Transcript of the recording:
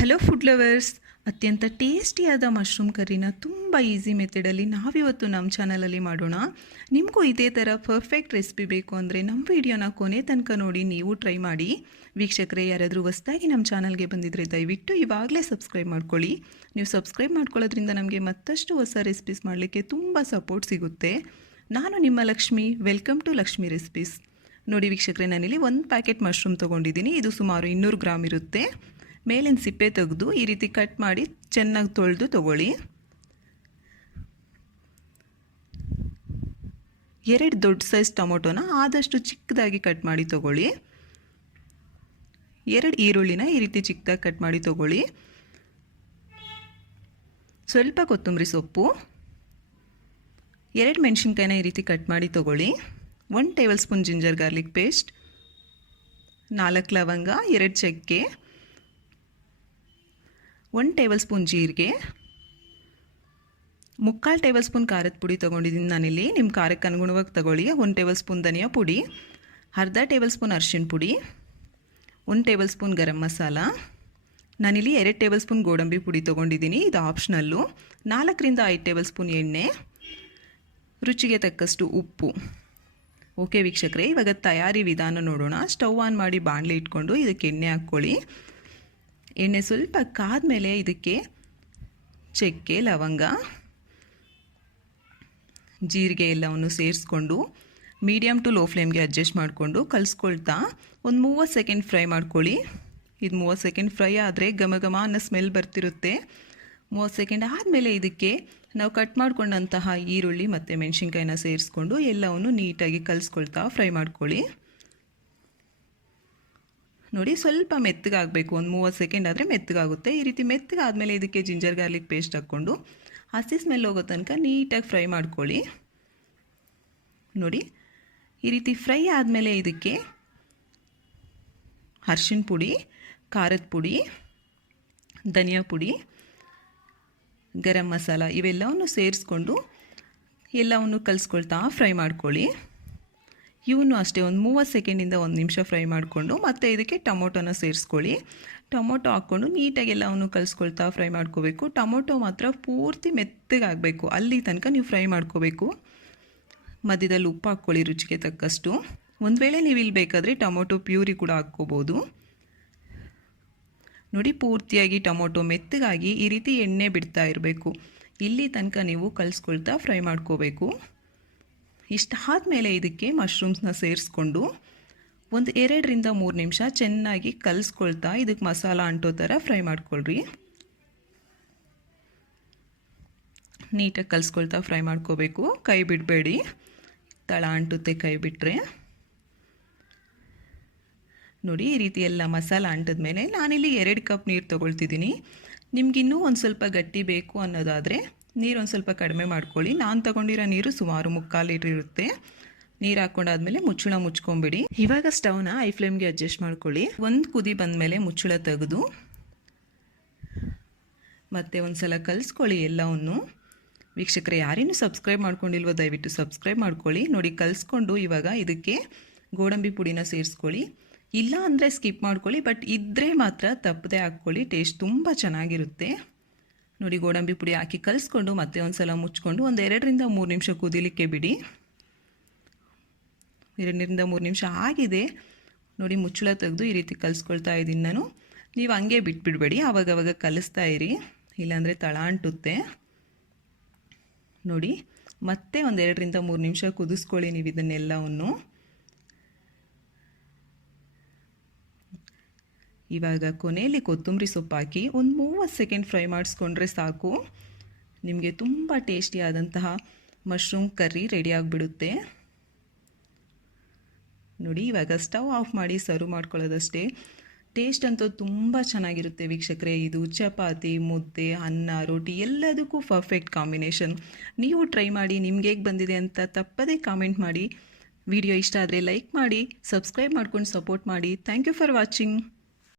Hello food lovers, ಅತ್ಯಂತ ಟೇಸ್ಟಿಯಾದ mushroom ಕರಿನ ತುಂಬ ಈಸಿ ಮೆಥಡಲ್ಲಿ ನಾವಿವತ್ತು ನಮ್ಮ ಚಾನಲಲ್ಲಿ ಮಾಡೋಣ. ನಿಮಗೂ ಇದೇ ಥರ ಪರ್ಫೆಕ್ಟ್ ರೆಸಿಪಿ ಬೇಕು ಅಂದರೆ ನಮ್ಮ ವಿಡಿಯೋನ ಕೊನೆ ತನಕ ನೋಡಿ ನೀವು ಟ್ರೈ ಮಾಡಿ. ವೀಕ್ಷಕರೇ, ಯಾರಾದರೂ ಹೊಸದಾಗಿ ನಮ್ಮ ಚಾನಲ್ಗೆ ಬಂದಿದ್ದರೆ ದಯವಿಟ್ಟು ಇವಾಗಲೇ ಸಬ್ಸ್ಕ್ರೈಬ್ ಮಾಡ್ಕೊಳ್ಳಿ. ನೀವು ಸಬ್ಸ್ಕ್ರೈಬ್ ಮಾಡ್ಕೊಳ್ಳೋದ್ರಿಂದ ನಮಗೆ ಮತ್ತಷ್ಟು ಹೊಸ ರೆಸಿಪೀಸ್ ಮಾಡಲಿಕ್ಕೆ ತುಂಬ ಸಪೋರ್ಟ್ ಸಿಗುತ್ತೆ. ನಾನು ನಿಮ್ಮ Lakshmi. Welcome to Lakshmi recipes. ನೋಡಿ ವೀಕ್ಷಕರೇ, ನಾನಿಲ್ಲಿ 1 ಪ್ಯಾಕೆಟ್ ಮಶ್ರೂಮ್ ತೊಗೊಂಡಿದ್ದೀನಿ. ಇದು ಸುಮಾರು 200 ಗ್ರಾಮ್ ಇರುತ್ತೆ. ಮೇಲಿನ ಸಿಪ್ಪೆ ತೆಗೆದು ಈ ರೀತಿ ಕಟ್ ಮಾಡಿ ಚೆನ್ನಾಗಿ ತೊಳೆದು ತಗೊಳ್ಳಿ. 2 ದೊಡ್ಡ ಸೈಜ್ ಟೊಮೊಟೊನ ಆದಷ್ಟು ಚಿಕ್ಕದಾಗಿ ಕಟ್ ಮಾಡಿ ತಗೊಳ್ಳಿ. 2 ಈರುಳ್ಳಿನ ಈ ರೀತಿ ಚಿಕ್ಕದಾಗಿ ಕಟ್ ಮಾಡಿ ತಗೊಳ್ಳಿ. ಸ್ವಲ್ಪ ಕೊತ್ತಂಬರಿ ಸೊಪ್ಪು, 2 ಮೆಣಸಿನ್ಕಾಯಿನ ಈ ರೀತಿ ಕಟ್ ಮಾಡಿ ತಗೊಳ್ಳಿ. 1 table spoon ginger garlic paste, 4 ಲವಂಗ, 2 ಚಕ್ಕೆ, 1 ಟೇಬಲ್ ಸ್ಪೂನ್ ಜೀರಿಗೆ, 3/4 ಟೇಬಲ್ ಸ್ಪೂನ್ ಖಾರದ ಪುಡಿ ತೊಗೊಂಡಿದ್ದೀನಿ ನಾನಿಲ್ಲಿ. ನಿಮ್ಮ ಖಾರಕ್ಕೆ ಅನುಗುಣವಾಗಿ ತಗೊಳ್ಳಿ. 1 ಟೇಬಲ್ ಸ್ಪೂನ್ ಧನಿಯಾ ಪುಡಿ, ಅರ್ಧ ಟೇಬಲ್ ಸ್ಪೂನ್ ಅರಿಶಿನ ಪುಡಿ, 1 ಟೇಬಲ್ ಸ್ಪೂನ್ ಗರಂ ಮಸಾಲ. ನಾನಿಲ್ಲಿ 2 ಟೇಬಲ್ ಸ್ಪೂನ್ ಗೋಡಂಬಿ ಪುಡಿ ತೊಗೊಂಡಿದ್ದೀನಿ, ಇದು ಆಪ್ಷನಲ್ಲು. 4ರಿಂದ 5 ಟೇಬಲ್ ಸ್ಪೂನ್ ಎಣ್ಣೆ, ರುಚಿಗೆ ತಕ್ಕಷ್ಟು ಉಪ್ಪು. ಓಕೆ ವೀಕ್ಷಕರೇ, ಇವಾಗ ತಯಾರಿ ವಿಧಾನ ನೋಡೋಣ. ಸ್ಟವ್ ಆನ್ ಮಾಡಿ ಬಾಣಲೆ ಇಟ್ಕೊಂಡು ಇದಕ್ಕೆ ಎಣ್ಣೆ ಹಾಕ್ಕೊಳ್ಳಿ. ಎಣ್ಣೆ ಸ್ವಲ್ಪ ಕಾದ್ಮೇಲೆ ಇದಕ್ಕೆ ಚಕ್ಕೆ, ಲವಂಗ, ಜೀರಿಗೆ ಎಲ್ಲವನ್ನು ಸೇರಿಸ್ಕೊಂಡು ಮೀಡಿಯಮ್ ಟು ಲೋ ಫ್ಲೇಮ್ಗೆ ಅಡ್ಜಸ್ಟ್ ಮಾಡಿಕೊಂಡು ಕಲಿಸ್ಕೊಳ್ತಾ ಒಂದು 30 ಸೆಕೆಂಡ್ ಫ್ರೈ ಮಾಡ್ಕೊಳ್ಳಿ. ಇದು 30 ಸೆಕೆಂಡ್ ಫ್ರೈ ಆದರೆ ಘಮ ಘಮ ಅನ್ನೋ ಸ್ಮೆಲ್ ಬರ್ತಿರುತ್ತೆ. 30 ಸೆಕೆಂಡ್ ಆದಮೇಲೆ ಇದಕ್ಕೆ ನಾವು ಕಟ್ ಮಾಡ್ಕೊಂಡಂತಹ ಈರುಳ್ಳಿ ಮತ್ತು ಮೆಣಸಿನ್ಕಾಯಿನ ಸೇರಿಸ್ಕೊಂಡು ಎಲ್ಲವನ್ನು ನೀಟಾಗಿ ಕಲಿಸ್ಕೊಳ್ತಾ ಫ್ರೈ ಮಾಡ್ಕೊಳ್ಳಿ. ನೋಡಿ, ಸ್ವಲ್ಪ ಮೆತ್ತಗಾಗಬೇಕು. ಒಂದು 30 ಸೆಕೆಂಡ್ ಆದರೆ ಮೆತ್ತಗಾಗುತ್ತೆ. ಈ ರೀತಿ ಮೆತ್ತಗಾದಮೇಲೆ ಇದಕ್ಕೆ ಜಿಂಜರ್ ಗಾರ್ಲಿಕ್ ಪೇಸ್ಟ್ ಹಾಕ್ಕೊಂಡು ಹಸಿ ಸ್ಮೆಲ್ ಹೋಗೋ ತನಕ ನೀಟಾಗಿ ಫ್ರೈ ಮಾಡ್ಕೊಳ್ಳಿ. ನೋಡಿ, ಈ ರೀತಿ ಫ್ರೈ ಆದಮೇಲೆ ಇದಕ್ಕೆ ಅರಿಶಿನ ಪುಡಿ, ಖಾರದ ಪುಡಿ, ಧನಿಯಾ ಪುಡಿ, ಗರಂ ಮಸಾಲ ಇವೆಲ್ಲವನ್ನು ಸೇರಿಸ್ಕೊಂಡು ಎಲ್ಲವನ್ನು ಕಲಿಸ್ಕೊಳ್ತಾ ಫ್ರೈ ಮಾಡ್ಕೊಳ್ಳಿ. ಇವನ್ನು ಅಷ್ಟೇ ಒಂದು 30 ಸೆಕೆಂಡಿಂದ 1 ನಿಮಿಷ ಫ್ರೈ ಮಾಡಿಕೊಂಡು ಮತ್ತೆ ಇದಕ್ಕೆ ಟೊಮೊಟೊನ ಸೇರಿಸ್ಕೊಳ್ಳಿ. ಟೊಮೊಟೊ ಹಾಕ್ಕೊಂಡು ನೀಟಾಗಿ ಎಲ್ಲವನ್ನು ಕಲಿಸ್ಕೊಳ್ತಾ ಫ್ರೈ ಮಾಡ್ಕೋಬೇಕು. ಟೊಮೊಟೊ ಮಾತ್ರ ಪೂರ್ತಿ ಮೆತ್ತಗಾಗಬೇಕು, ಅಲ್ಲಿ ತನಕ ನೀವು ಫ್ರೈ ಮಾಡ್ಕೋಬೇಕು. ಮಧ್ಯದಲ್ಲಿ ಉಪ್ಪು ಹಾಕ್ಕೊಳ್ಳಿ ರುಚಿಗೆ ತಕ್ಕಷ್ಟು. ಒಂದು ವೇಳೆ ನೀವು ಇಲ್ಲಿ ಬೇಕಾದರೆ ಟೊಮೊಟೊ ಪ್ಯೂರಿ ಕೂಡ ಹಾಕ್ಕೋಬೋದು. ನೋಡಿ, ಪೂರ್ತಿಯಾಗಿ ಟೊಮೊಟೊ ಮೆತ್ತಗಾಗಿ ಈ ರೀತಿ ಎಣ್ಣೆ ಬಿಡ್ತಾ ಇರಬೇಕು. ಇಲ್ಲಿ ತನಕ ನೀವು ಕಲಿಸ್ಕೊಳ್ತಾ ಫ್ರೈ ಮಾಡ್ಕೋಬೇಕು. ಇಷ್ಟಾದಮೇಲೆ ಇದಕ್ಕೆ ಮಶ್ರೂಮ್ಸ್ನ ಸೇರಿಸ್ಕೊಂಡು ಒಂದು 2ರಿಂದ 3 ನಿಮಿಷ ಚೆನ್ನಾಗಿ ಕಲಿಸ್ಕೊಳ್ತಾ ಇದಕ್ಕೆ ಮಸಾಲ ಅಂಟೋ ಥರ ಫ್ರೈ ಮಾಡ್ಕೊಳ್ರಿ. ನೀಟಾಗಿ ಕಲಿಸ್ಕೊಳ್ತಾ ಫ್ರೈ ಮಾಡ್ಕೋಬೇಕು. ಕೈ ಬಿಡಬೇಡಿ, ತಳ ಅಂಟುತ್ತೆ ಕೈ ಬಿಟ್ಟರೆ. ನೋಡಿ, ಈ ರೀತಿ ಎಲ್ಲ ಮಸಾಲ ಅಂಟಿದ್ಮೇಲೆ ನಾನಿಲ್ಲಿ 2 ಕಪ್ ನೀರು ತೊಗೊಳ್ತಿದ್ದೀನಿ. ನಿಮಗಿನ್ನೂ ಒಂದು ಸ್ವಲ್ಪ ಗಟ್ಟಿ ಬೇಕು ಅನ್ನೋದಾದರೆ ನೀರು ಒಂದು ಸ್ವಲ್ಪ ಕಡಿಮೆ ಮಾಡ್ಕೊಳ್ಳಿ. ನಾನು ತಗೊಂಡಿರೋ ನೀರು ಸುಮಾರು 3/4 ಲೀಟ್ರ್ ಇರುತ್ತೆ. ನೀರು ಹಾಕ್ಕೊಂಡಾದ್ಮೇಲೆ ಮುಚ್ಚಳ ಮುಚ್ಕೊಂಬಿಡಿ. ಇವಾಗ ಸ್ಟವ್ನ ಹೈ ಫ್ಲೇಮ್ಗೆ ಅಡ್ಜಸ್ಟ್ ಮಾಡ್ಕೊಳ್ಳಿ. ಒಂದು ಕುದಿ ಬಂದಮೇಲೆ ಮುಚ್ಚಳ ತೆಗೆದು ಮತ್ತೆ ಒಂದು ಸಲ ಕಲಿಸ್ಕೊಳ್ಳಿ ಎಲ್ಲವನ್ನು. ವೀಕ್ಷಕರೇ, ಯಾರೇನು ಸಬ್ಸ್ಕ್ರೈಬ್ ಮಾಡ್ಕೊಂಡಿಲ್ವೋ ದಯವಿಟ್ಟು ಸಬ್ಸ್ಕ್ರೈಬ್ ಮಾಡ್ಕೊಳ್ಳಿ. ನೋಡಿ, ಕಲಿಸ್ಕೊಂಡು ಇವಾಗ ಇದಕ್ಕೆ ಗೋಡಂಬಿ ಪುಡಿನ ಸೇರಿಸ್ಕೊಳ್ಳಿ. ಇಲ್ಲ ಅಂದರೆ ಸ್ಕಿಪ್ ಮಾಡ್ಕೊಳ್ಳಿ, ಬಟ್ ಇದ್ದರೆ ಮಾತ್ರ ತಪ್ಪದೆ ಹಾಕ್ಕೊಳ್ಳಿ. ಟೇಸ್ಟ್ ತುಂಬ ಚೆನ್ನಾಗಿರುತ್ತೆ. ನೋಡಿ, ಗೋಡಂಬಿ ಪುಡಿ ಹಾಕಿ ಕಲಿಸ್ಕೊಂಡು ಮತ್ತೆ ಒಂದು ಸಲ ಮುಚ್ಕೊಂಡು ಒಂದು 2ರಿಂದ 3 ನಿಮಿಷ ಕುದಿಲಿಕ್ಕೆ ಬಿಡಿ. 2ರಿಂದ 3 ನಿಮಿಷ ಆಗಿದೆ. ನೋಡಿ, ಮುಚ್ಚಳ ತೆಗೆದು ಈ ರೀತಿ ಕಲಿಸ್ಕೊಳ್ತಾ ಇದ್ದೀನಿ ನಾನು. ನೀವು ಹಂಗೆ ಬಿಟ್ಬಿಡಬೇಡಿ, ಆವಾಗವಾಗ ಕಲಿಸ್ತಾ ಇರಿ, ಇಲ್ಲಾಂದರೆ ತಳ ಅಂಟುತ್ತೆ. ನೋಡಿ, ಮತ್ತೆ ಒಂದು 2ರಿಂದ 3 ನಿಮಿಷ ಕುದಿಸ್ಕೊಳ್ಳಿ ನೀವು ಇದನ್ನೆಲ್ಲವನ್ನು. ಇವಾಗ ಕೊನೆಯಲ್ಲಿ ಕೊತ್ತಂಬರಿ ಸೊಪ್ಪು ಹಾಕಿ ಒಂದು 30 ಸೆಕೆಂಡ್ ಫ್ರೈ ಮಾಡಿಸ್ಕೊಂಡ್ರೆ ಸಾಕು. ನಿಮಗೆ ತುಂಬ ಟೇಸ್ಟಿಯಾದಂತಹ ಮಶ್ರೂಮ್ ಕರ್ರಿ ರೆಡಿ ಆಗಿಬಿಡುತ್ತೆ. ನೋಡಿ, ಇವಾಗ ಸ್ಟವ್ ಆಫ್ ಮಾಡಿ ಸರ್ವ್ ಮಾಡ್ಕೊಳ್ಳೋದಷ್ಟೇ. ಟೇಸ್ಟ್ ಅಂತೂ ತುಂಬ ಚೆನ್ನಾಗಿರುತ್ತೆ ವೀಕ್ಷಕರೇ. ಇದು ಚಪಾತಿ, ಮುದ್ದೆ, ಅನ್ನ, ರೋಟಿ ಎಲ್ಲದಕ್ಕೂ ಪರ್ಫೆಕ್ಟ್ ಕಾಂಬಿನೇಷನ್. ನೀವು ಟ್ರೈ ಮಾಡಿ, ನಿಮ್ಗೆ ಹೇಗೆ ಬಂದಿದೆ ಅಂತ ತಪ್ಪದೇ ಕಾಮೆಂಟ್ ಮಾಡಿ. ವಿಡಿಯೋ ಇಷ್ಟ ಆದರೆ ಲೈಕ್ ಮಾಡಿ, ಸಬ್ಸ್ಕ್ರೈಬ್ ಮಾಡ್ಕೊಂಡು ಸಪೋರ್ಟ್ ಮಾಡಿ. Thank you for watching.